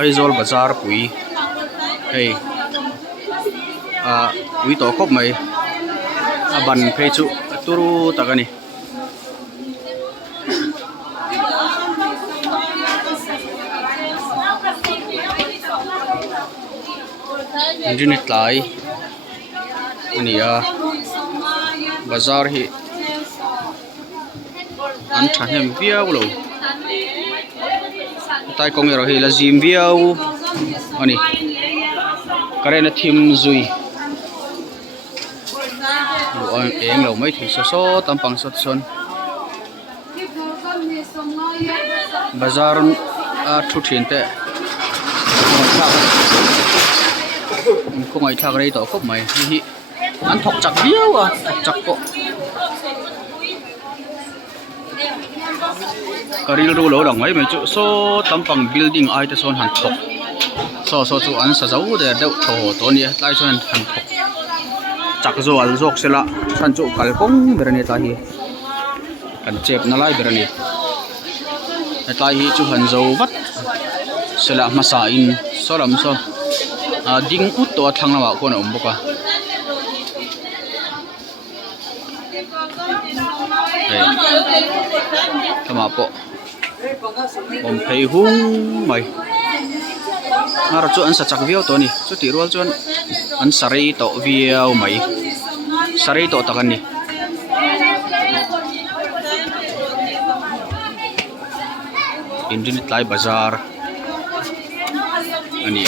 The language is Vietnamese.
Aizawl bazar pui hei pui to khop mai ban phei chu turu takani Injini tlai ania bazar hi an thahem viau lo tai kongero hi la zim viau ani karena thim zui lo eng lo mai thi so tampang sot son bazar thu thin te không ai thang đây tổ khóc mày hi ăn thọc chặt biếu thọc chặt cọ cái đi lô lỗ đồng ấy mày chỗ số tấm bằng building ai ta son hàn thọc so chỗ ăn sa dấu để đậu thổ tổ nia lại son hàn thọc chặt rồi ăn rốc sẽ là san chỗ cái công bữa nay ta hi cần chép nó lại bữa nay ta hi chỗ hàn dấu vắt sẽ là masa in so làm so ding ut to thang lawa ko na umboka tama po om phei hung mai ngara chu an sa chak viau to ni chu ti rol chuan an sarai to viau mai sarai to takan ni Indian tlai bazar ani